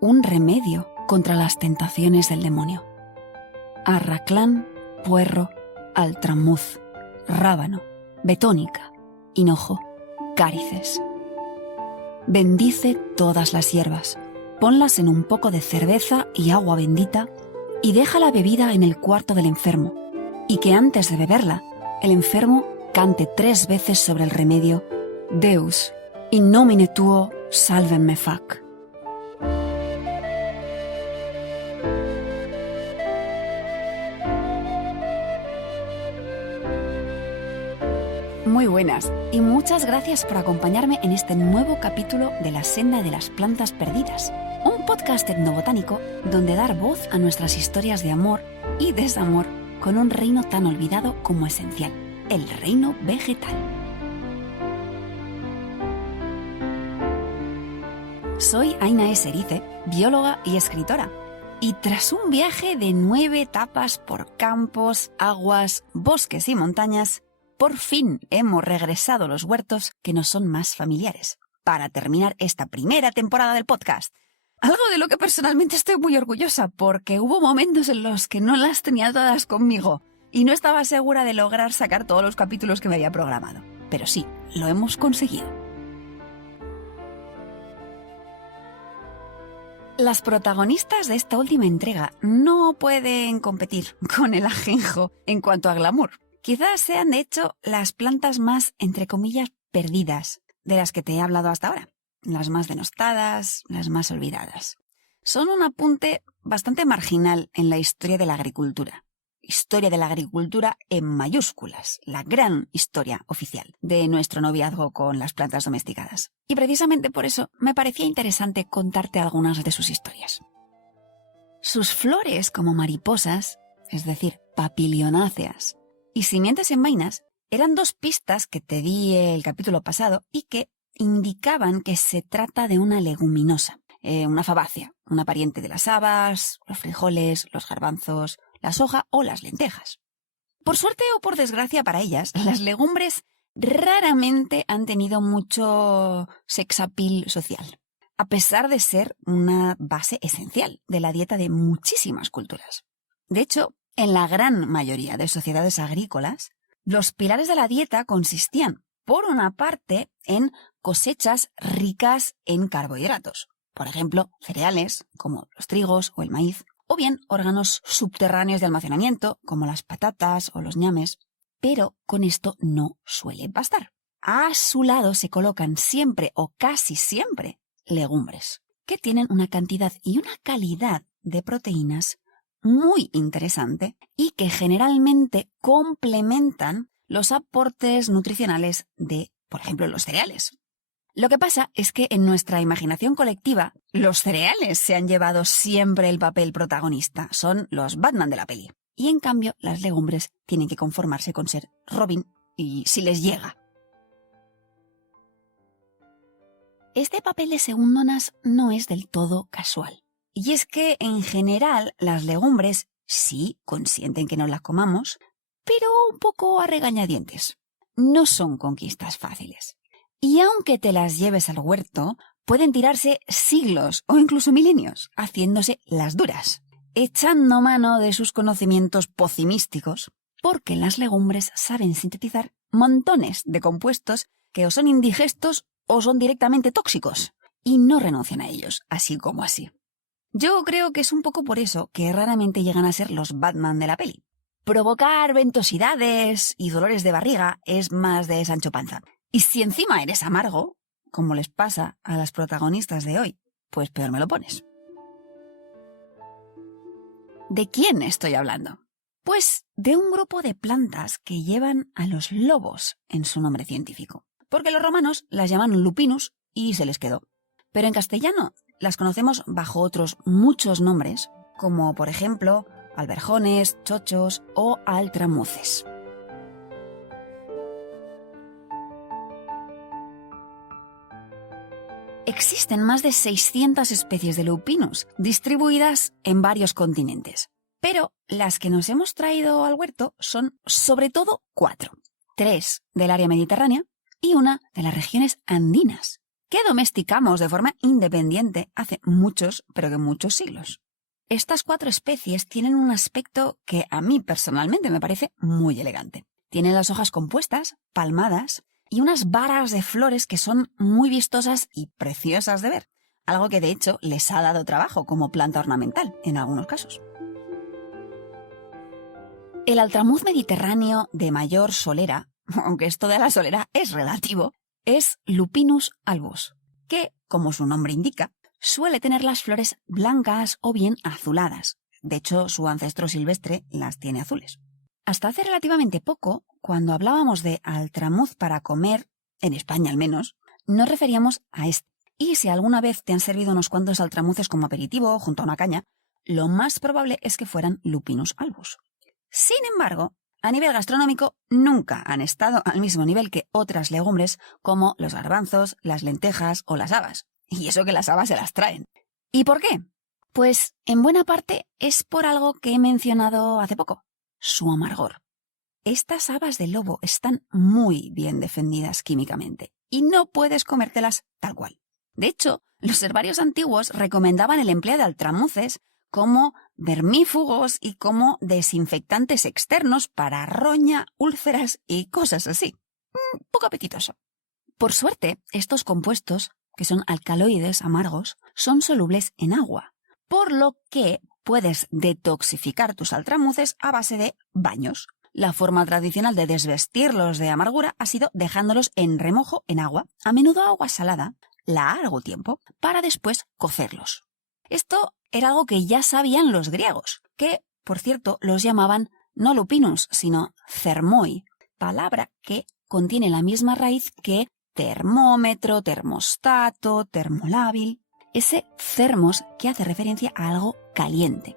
un remedio contra las tentaciones del demonio. Arraclán, puerro, altramuz, rábano, betónica, hinojo, cárices. Bendice todas las hierbas, ponlas en un poco de cerveza y agua bendita y deja la bebida en el cuarto del enfermo, y que antes de beberla, el enfermo cante 3 veces sobre el remedio Deus, in nomine tuo salvem me fac. Muy buenas y muchas gracias por acompañarme en este nuevo capítulo de La Senda de las Plantas Perdidas, un podcast etnobotánico donde dar voz a nuestras historias de amor y desamor con un reino tan olvidado como esencial, el reino vegetal. Soy Aina Eserice, bióloga y escritora, y tras un viaje de 9 etapas por campos, aguas, bosques y montañas, por fin hemos regresado a los huertos que nos son más familiares, para terminar esta primera temporada del podcast. Algo de lo que personalmente estoy muy orgullosa, porque hubo momentos en los que no las tenía todas conmigo y no estaba segura de lograr sacar todos los capítulos que me había programado. Pero sí, lo hemos conseguido. Las protagonistas de esta última entrega no pueden competir con el ajenjo en cuanto a glamour. Quizás sean, de hecho, las plantas más, entre comillas, perdidas de las que te he hablado hasta ahora. Las más denostadas, las más olvidadas. Son un apunte bastante marginal en la historia de la agricultura. Historia de la agricultura en mayúsculas, la gran historia oficial de nuestro noviazgo con las plantas domesticadas. Y precisamente por eso me parecía interesante contarte algunas de sus historias. Sus flores como mariposas, es decir, papilionáceas, y simientes en vainas eran 2 pistas que te di el capítulo pasado y que indicaban que se trata de una leguminosa, una fabácea, una pariente de las habas, los frijoles, los garbanzos, la soja o las lentejas. Por suerte o por desgracia para ellas, las legumbres raramente han tenido mucho sex appeal social, a pesar de ser una base esencial de la dieta de muchísimas culturas. De hecho, en la gran mayoría de sociedades agrícolas, los pilares de la dieta consistían, por una parte, en cosechas ricas en carbohidratos. Por ejemplo, cereales, como los trigos o el maíz, o bien órganos subterráneos de almacenamiento, como las patatas o los ñames. Pero con esto no suele bastar. A su lado se colocan siempre o casi siempre legumbres, que tienen una cantidad y una calidad de proteínas muy interesante y que generalmente complementan los aportes nutricionales de, por ejemplo, los cereales. Lo que pasa es que en nuestra imaginación colectiva, los cereales se han llevado siempre el papel protagonista, son los Batman de la peli. Y en cambio, las legumbres tienen que conformarse con ser Robin y si les llega. Este papel de segundonas no es del todo casual. Y es que, en general, las legumbres sí consienten que nos las comamos, pero un poco a regañadientes. No son conquistas fáciles. Y aunque te las lleves al huerto, pueden tirarse siglos o incluso milenios, haciéndose las duras, echando mano de sus conocimientos pocimísticos, porque las legumbres saben sintetizar montones de compuestos que o son indigestos o son directamente tóxicos, y no renuncian a ellos, así como así. Yo creo que es un poco por eso que raramente llegan a ser los Batman de la peli. Provocar ventosidades y dolores de barriga es más de Sancho Panza. Y si encima eres amargo, como les pasa a las protagonistas de hoy, pues peor me lo pones. ¿De quién estoy hablando? Pues de un grupo de plantas que llevan a los lobos en su nombre científico, porque los romanos las llaman lupinus y se les quedó. Pero en castellano las conocemos bajo otros muchos nombres, como por ejemplo alberjones, chochos o altramuces. Existen más de 600 especies de lupinus distribuidas en varios continentes, pero las que nos hemos traído al huerto son sobre todo 4, 3 del área mediterránea y una de las regiones andinas. que domesticamos de forma independiente hace muchos, pero que muchos siglos. Estas 4 especies tienen un aspecto que a mí personalmente me parece muy elegante. Tienen las hojas compuestas, palmadas y unas varas de flores que son muy vistosas y preciosas de ver, algo que de hecho les ha dado trabajo como planta ornamental en algunos casos. El altramuz mediterráneo de mayor solera, aunque esto de la solera es relativo, es Lupinus albus, que, como su nombre indica, suele tener las flores blancas o bien azuladas. De hecho, su ancestro silvestre las tiene azules. Hasta hace relativamente poco, cuando hablábamos de altramuz para comer, en España al menos, nos referíamos a este. Y si alguna vez te han servido unos cuantos altramuces como aperitivo junto a una caña, lo más probable es que fueran Lupinus albus. Sin embargo, a nivel gastronómico nunca han estado al mismo nivel que otras legumbres como los garbanzos, las lentejas o las habas. Y eso que las habas se las traen. ¿Y por qué? Pues en buena parte es por algo que he mencionado hace poco, su amargor. Estas habas de lobo están muy bien defendidas químicamente y no puedes comértelas tal cual. De hecho, los herbarios antiguos recomendaban el empleo de altramuces como vermífugos y como desinfectantes externos para roña, úlceras y cosas así. Poco apetitoso. Por suerte, estos compuestos, que son alcaloides amargos, son solubles en agua, por lo que puedes detoxificar tus altramuces a base de baños. La forma tradicional de desvestirlos de amargura ha sido dejándolos en remojo en agua, a menudo agua salada, largo tiempo, para después cocerlos. Esto era algo que ya sabían los griegos, que, por cierto, los llamaban no lupinus, sino thermoi, palabra que contiene la misma raíz que termómetro, termostato, termolábil, ese thermos que hace referencia a algo caliente.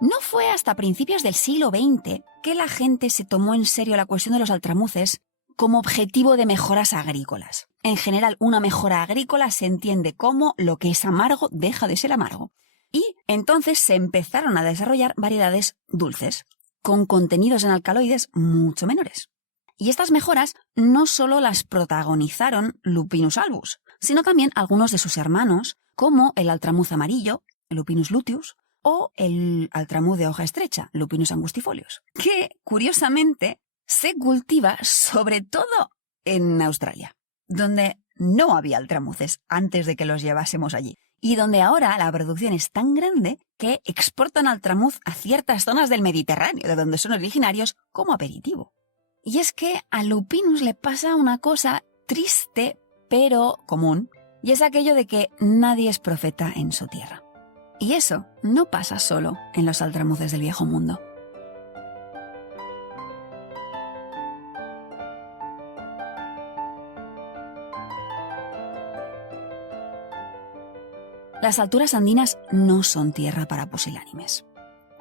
No fue hasta principios del siglo XX que la gente se tomó en serio la cuestión de los altramuces como objetivo de mejoras agrícolas. En general, una mejora agrícola se entiende como lo que es amargo deja de ser amargo. Y entonces se empezaron a desarrollar variedades dulces, con contenidos en alcaloides mucho menores. Y estas mejoras no solo las protagonizaron Lupinus albus, sino también algunos de sus hermanos, como el altramuz amarillo, Lupinus luteus, o el altramuz de hoja estrecha, Lupinus angustifolius, que, curiosamente, se cultiva sobre todo en Australia, donde no había altramuces antes de que los llevásemos allí, y donde ahora la producción es tan grande que exportan altramuz a ciertas zonas del Mediterráneo, de donde son originarios, como aperitivo. Y es que a Lupinus le pasa una cosa triste, pero común, y es aquello de que nadie es profeta en su tierra. Y eso no pasa solo en los altramuces del viejo mundo. Las alturas andinas no son tierra para pusilánimes.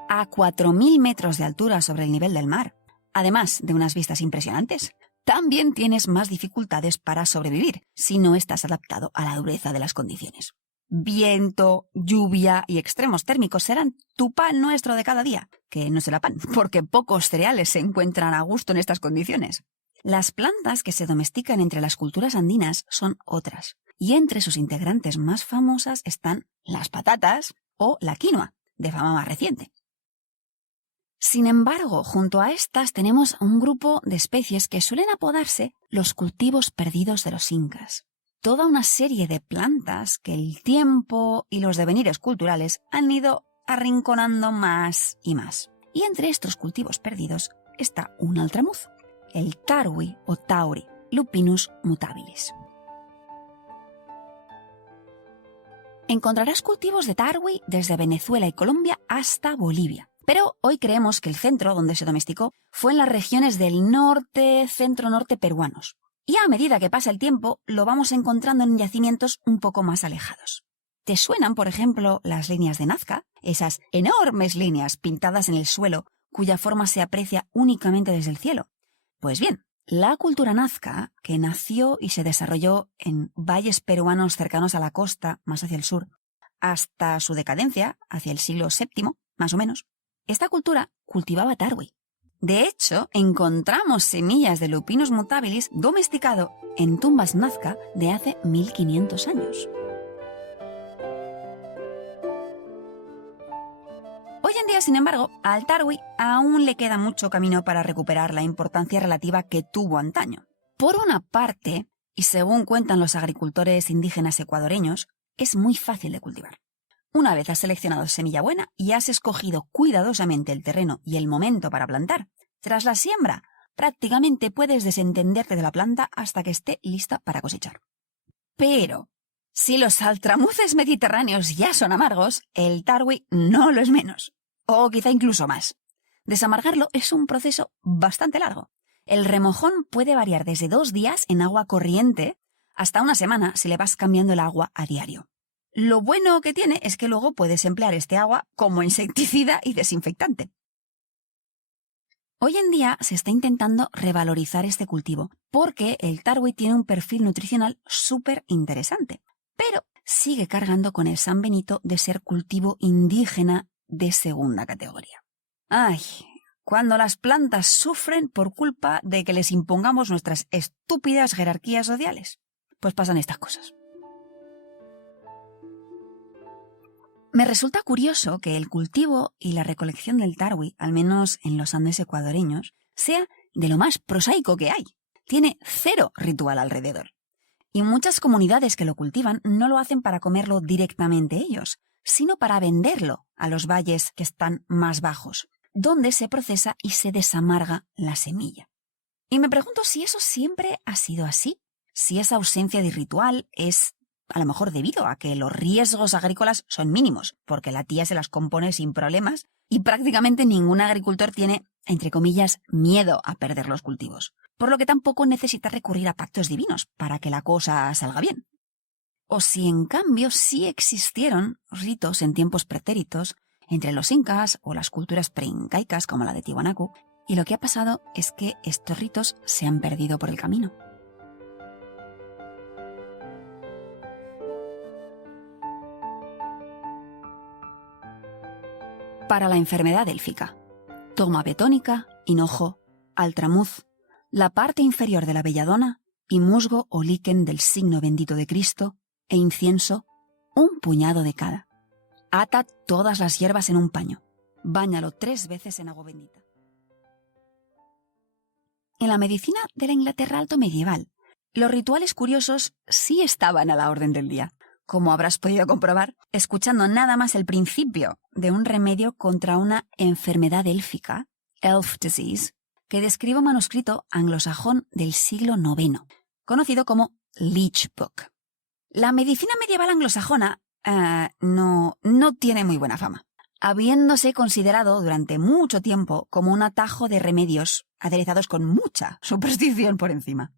A 4.000 metros de altura sobre el nivel del mar, además de unas vistas impresionantes, también tienes más dificultades para sobrevivir si no estás adaptado a la dureza de las condiciones. Viento, lluvia y extremos térmicos serán tu pan nuestro de cada día, que no será pan, porque pocos cereales se encuentran a gusto en estas condiciones. Las plantas que se domestican entre las culturas andinas son otras, y entre sus integrantes más famosas están las patatas o la quinoa, de fama más reciente. Sin embargo, junto a estas tenemos un grupo de especies que suelen apodarse los cultivos perdidos de los incas. Toda una serie de plantas que el tiempo y los devenires culturales han ido arrinconando más y más. Y entre estos cultivos perdidos está un altramuz, el tarwi o tauri, Lupinus mutabilis. Encontrarás cultivos de tarwi desde Venezuela y Colombia hasta Bolivia. Pero hoy creemos que el centro donde se domesticó fue en las regiones del norte, centro-norte peruanos. Y a medida que pasa el tiempo, lo vamos encontrando en yacimientos un poco más alejados. ¿Te suenan, por ejemplo, las líneas de Nazca? Esas enormes líneas pintadas en el suelo, cuya forma se aprecia únicamente desde el cielo. Pues bien, la cultura Nazca, que nació y se desarrolló en valles peruanos cercanos a la costa, más hacia el sur, hasta su decadencia, hacia el siglo VII, más o menos, esta cultura cultivaba tarwi. De hecho, encontramos semillas de Lupinus mutabilis domesticado en tumbas Nazca de hace 1500 años. Hoy en día, sin embargo, al tarwi aún le queda mucho camino para recuperar la importancia relativa que tuvo antaño. Por una parte, y según cuentan los agricultores indígenas ecuadoreños, es muy fácil de cultivar. Una vez has seleccionado semilla buena y has escogido cuidadosamente el terreno y el momento para plantar, tras la siembra, prácticamente puedes desentenderte de la planta hasta que esté lista para cosechar. Pero, si los altramuces mediterráneos ya son amargos, el tarwi no lo es menos, o quizá incluso más. Desamargarlo es un proceso bastante largo. El remojón puede variar desde 2 días en agua corriente hasta una semana si le vas cambiando el agua a diario. Lo bueno que tiene es que luego puedes emplear este agua como insecticida y desinfectante. Hoy en día se está intentando revalorizar este cultivo porque el tarwi tiene un perfil nutricional súper interesante, pero sigue cargando con el San Benito de ser cultivo indígena de segunda categoría. ¡Ay! Cuando las plantas sufren por culpa de que les impongamos nuestras estúpidas jerarquías sociales, pues pasan estas cosas. Me resulta curioso que el cultivo y la recolección del tarwi, al menos en los Andes ecuadoreños, sea de lo más prosaico que hay. Tiene 0 ritual alrededor. Y muchas comunidades que lo cultivan no lo hacen para comerlo directamente ellos, sino para venderlo a los valles que están más bajos, donde se procesa y se desamarga la semilla. Y me pregunto si eso siempre ha sido así, si esa ausencia de ritual es a lo mejor debido a que los riesgos agrícolas son mínimos, porque la tía se las compone sin problemas y prácticamente ningún agricultor tiene, entre comillas, miedo a perder los cultivos, por lo que tampoco necesita recurrir a pactos divinos para que la cosa salga bien. O si en cambio sí existieron ritos en tiempos pretéritos entre los incas o las culturas preincaicas como la de Tiwanaku, y lo que ha pasado es que estos ritos se han perdido por el camino. Para la enfermedad élfica: toma betónica, hinojo, altramuz, la parte inferior de la belladona y musgo o líquen del signo bendito de Cristo e incienso, un puñado de cada. Ata todas las hierbas en un paño. Báñalo 3 veces en agua bendita. En la medicina de la Inglaterra alto medieval, los rituales curiosos sí estaban a la orden del día, como habrás podido comprobar escuchando nada más el principio de un remedio contra una enfermedad élfica, Elf Disease, que describe un manuscrito anglosajón del siglo IX, conocido como Leech Book. La medicina medieval anglosajona no tiene muy buena fama, habiéndose considerado durante mucho tiempo como un atajo de remedios aderezados con mucha superstición por encima.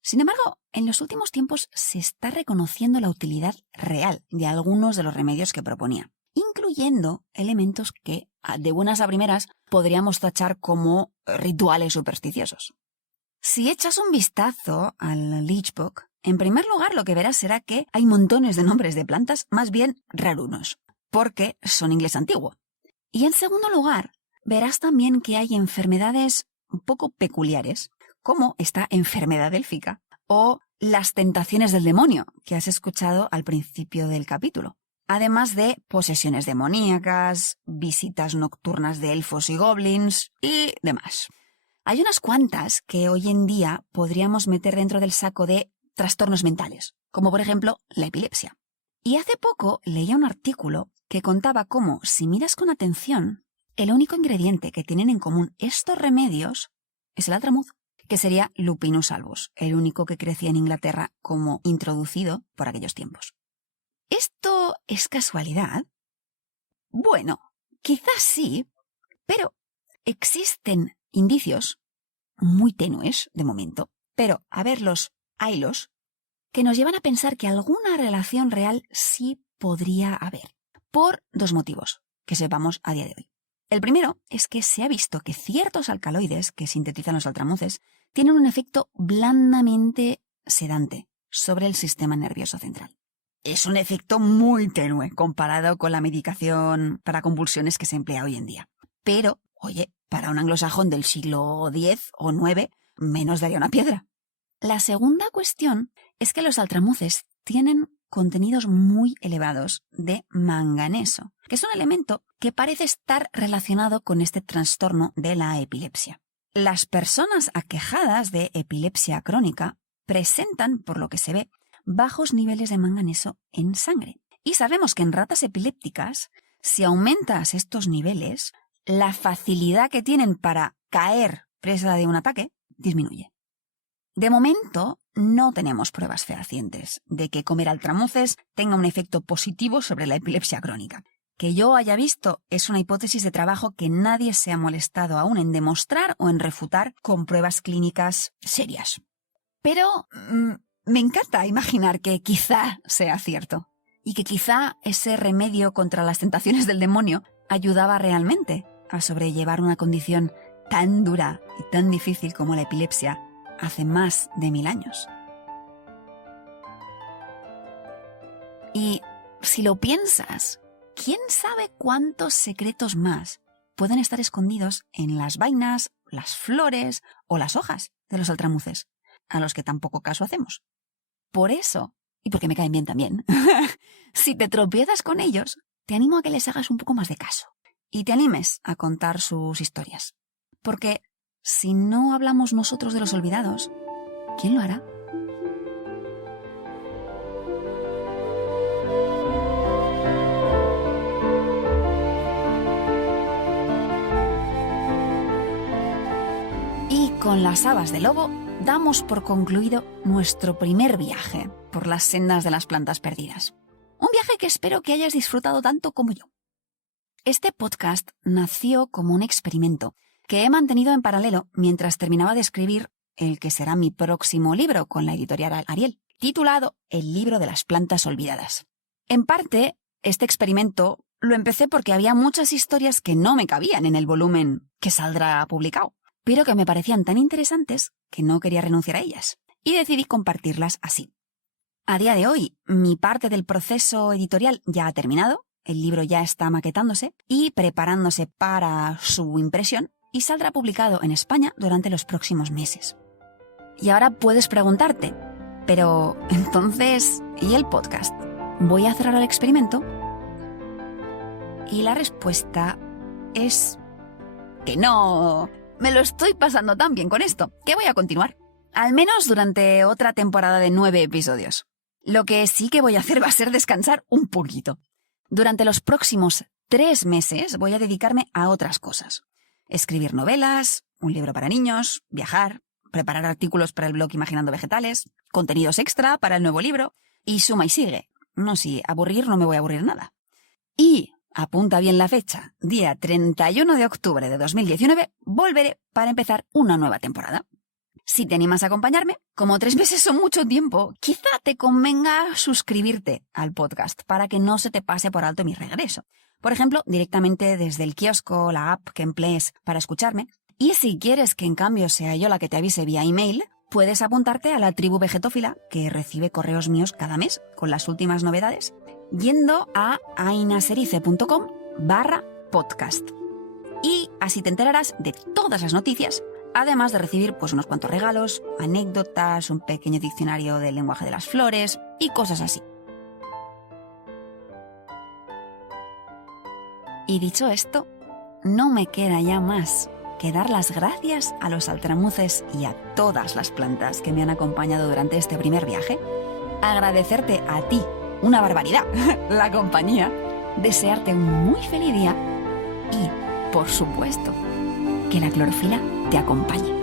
Sin embargo, en los últimos tiempos se está reconociendo la utilidad real de algunos de los remedios que proponía, incluyendo elementos que, de buenas a primeras, podríamos tachar como rituales supersticiosos. Si echas un vistazo al Leech Book, en primer lugar lo que verás será que hay montones de nombres de plantas más bien rarunos, porque son inglés antiguo. Y en segundo lugar, verás también que hay enfermedades un poco peculiares, como esta enfermedad élfica o las tentaciones del demonio que has escuchado al principio del capítulo, además de posesiones demoníacas, visitas nocturnas de elfos y goblins y demás. Hay unas cuantas que hoy en día podríamos meter dentro del saco de trastornos mentales, como por ejemplo la epilepsia. Y hace poco leía un artículo que contaba cómo, si miras con atención, el único ingrediente que tienen en común estos remedios es el altramuz, que sería Lupinus albus, el único que crecía en Inglaterra como introducido por aquellos tiempos. ¿Esto es casualidad? Bueno, quizás sí, pero existen indicios muy tenues de momento, pero a verlos, haylos, que nos llevan a pensar que alguna relación real sí podría haber, por 2 motivos que sepamos a día de hoy. El primero es que se ha visto que ciertos alcaloides que sintetizan los altramuces tienen un efecto blandamente sedante sobre el sistema nervioso central. Es un efecto muy tenue comparado con la medicación para convulsiones que se emplea hoy en día. Pero, Oye, para un anglosajón del siglo X o IX, menos daría una piedra. La segunda cuestión es que los altramuces tienen contenidos muy elevados de manganeso, que es un elemento que parece estar relacionado con este trastorno de la epilepsia. Las personas aquejadas de epilepsia crónica presentan, por lo que se ve, bajos niveles de manganeso en sangre. Y sabemos que en ratas epilépticas, si aumentas estos niveles, la facilidad que tienen para caer presa de un ataque disminuye. De momento, no tenemos pruebas fehacientes de que comer altramuces tenga un efecto positivo sobre la epilepsia crónica. Que yo haya visto es una hipótesis de trabajo que nadie se ha molestado aún en demostrar o en refutar con pruebas clínicas serias. Pero me encanta imaginar que quizá sea cierto y que quizá ese remedio contra las tentaciones del demonio ayudaba realmente a sobrellevar una condición tan dura y tan difícil como la epilepsia hace más de 1000 años. Y si lo piensas, ¿quién sabe cuántos secretos más pueden estar escondidos en las vainas, las flores o las hojas de los altramuces, a los que tan poco caso hacemos? Por eso, y porque me caen bien también, si te tropiezas con ellos, te animo a que les hagas un poco más de caso y te animes a contar sus historias. Porque si no hablamos nosotros de los olvidados, ¿quién lo hará? Y con las habas de lobo damos por concluido nuestro primer viaje por las sendas de las plantas perdidas. Un viaje que espero que hayas disfrutado tanto como yo. Este podcast nació como un experimento que he mantenido en paralelo mientras terminaba de escribir el que será mi próximo libro con la editorial Ariel, titulado El libro de las plantas olvidadas. En parte, este experimento lo empecé porque había muchas historias que no me cabían en el volumen que saldrá publicado, pero que me parecían tan interesantes que no quería renunciar a ellas, y decidí compartirlas así. A día de hoy, mi parte del proceso editorial ya ha terminado, el libro ya está maquetándose y preparándose para su impresión, y saldrá publicado en España durante los próximos meses. Y ahora puedes preguntarte, pero entonces, ¿y el podcast? ¿Voy a cerrar el experimento? Y la respuesta es que no. Me lo estoy pasando tan bien con esto que voy a continuar. Al menos durante otra temporada de 9 episodios. Lo que sí que voy a hacer va a ser descansar un poquito. Durante los próximos 3 meses voy a dedicarme a otras cosas. Escribir novelas, un libro para niños, viajar, preparar artículos para el blog Imaginando Vegetales, contenidos extra para el nuevo libro y suma y sigue. No, si aburrir no me voy a aburrir nada. Y, apunta bien la fecha, día 31 de octubre de 2019, volveré para empezar una nueva temporada. Si te animas a acompañarme, como 3 meses son mucho tiempo, quizá te convenga suscribirte al podcast para que no se te pase por alto mi regreso. Por ejemplo, directamente desde el kiosco o la app que emplees para escucharme. Y si quieres que en cambio sea yo la que te avise vía email, puedes apuntarte a la tribu vegetófila que recibe correos míos cada mes con las últimas novedades, yendo a ainaserice.com/podcast. Y así te enterarás de todas las noticias, además de recibir pues unos cuantos regalos, anécdotas, un pequeño diccionario del lenguaje de las flores y cosas así. Y dicho esto, no me queda ya más que dar las gracias a los altramuces y a todas las plantas que me han acompañado durante este primer viaje, agradecerte a ti, una barbaridad, la compañía, desearte un muy feliz día y, por supuesto, que la clorofila te acompañe.